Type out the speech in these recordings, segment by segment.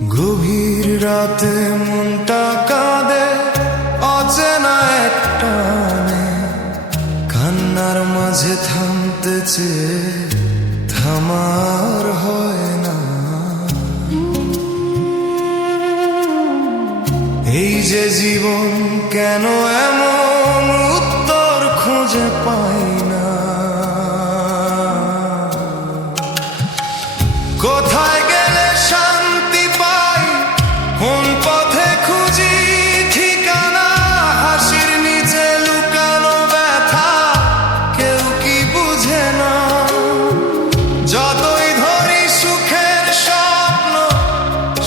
গভীর রাতে মনটা কাঁদে অচেনা এক টানে, কান্নার মাঝে থামতে চেয়ে থামার হয় না। এই যে জীবন কেন এমন উত্তর খুঁজে পাই না। কোথায় গেলে শান্তি পাই, কোন পথে খুঁজি ঠিকানা, হাসির নিচে লুকানো ব্যথা কেউ কি বুঝে না। যতই ধরি সুখের স্বপ্ন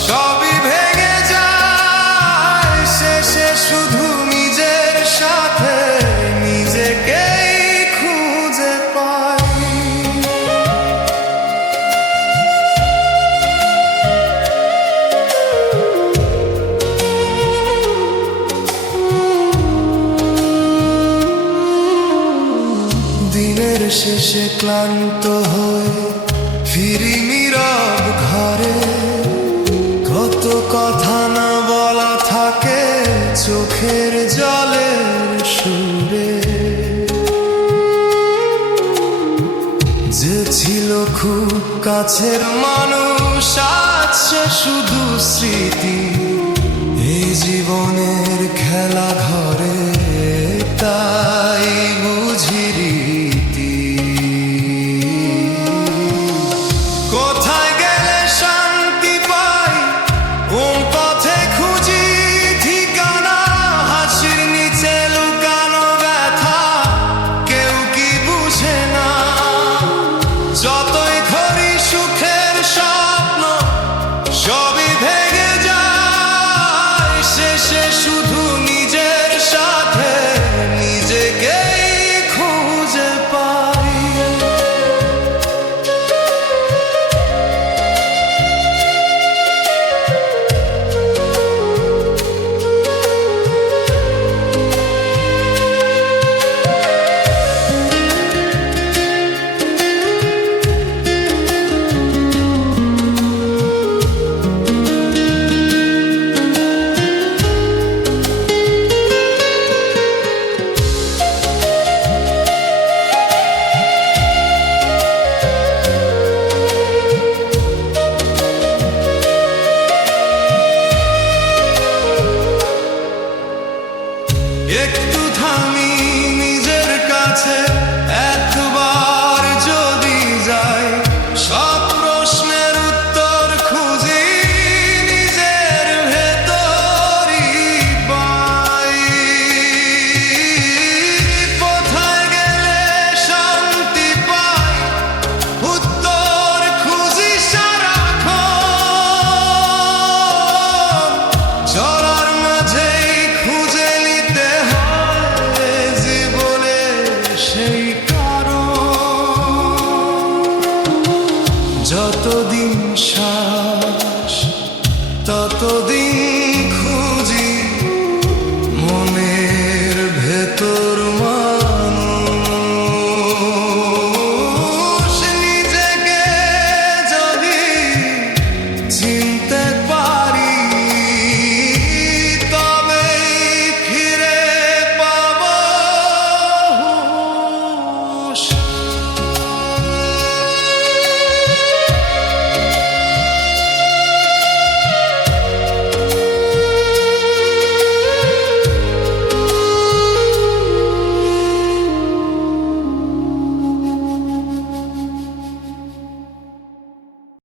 সবই ভেঙে যায়, শেষে শুধু নিজের সাথে নিজেকেই খুঁজে পাই। দিনের শেষে ক্লান্ত হয়ে ফিরি নীরব ঘরে, কত কথা না বলা থাকে চোখের জলের সুরে। যে ছিল খুব কাছের মানুষ আজ সে শুধু স্মৃতি, এই জীবনের খেলা ঘরে তাই বুঝি রীতি। কোথায় গেলে শান্তি পাই, কোন পথে খুঁজি ঠিকানা, হাসির নিচে লুকানো ব্যথা কেউ কি বুঝে না। যতই ধরি সুখের স্বপ্ন সবই ভেঙে যায়, শেষে শুধু নিজের সাথে নিজেকেই খুঁজে পাই। একটু থামি নিজের কাছে একবার যদি যাই, সব প্রশ্নের উত্তর খুঁজি নিজের ভেতরই পাই। কোথায় গেলে শান্তি পাই, উত্তর খুঁজি সারাক্ষণ। চলার মাঝেই খুঁজে নিতে সেই কারণ। যতদিন শ্বাস ততদিন খুঁজি মনের ভেতর মানুষ। নিজেকে যদি চিনতে পারি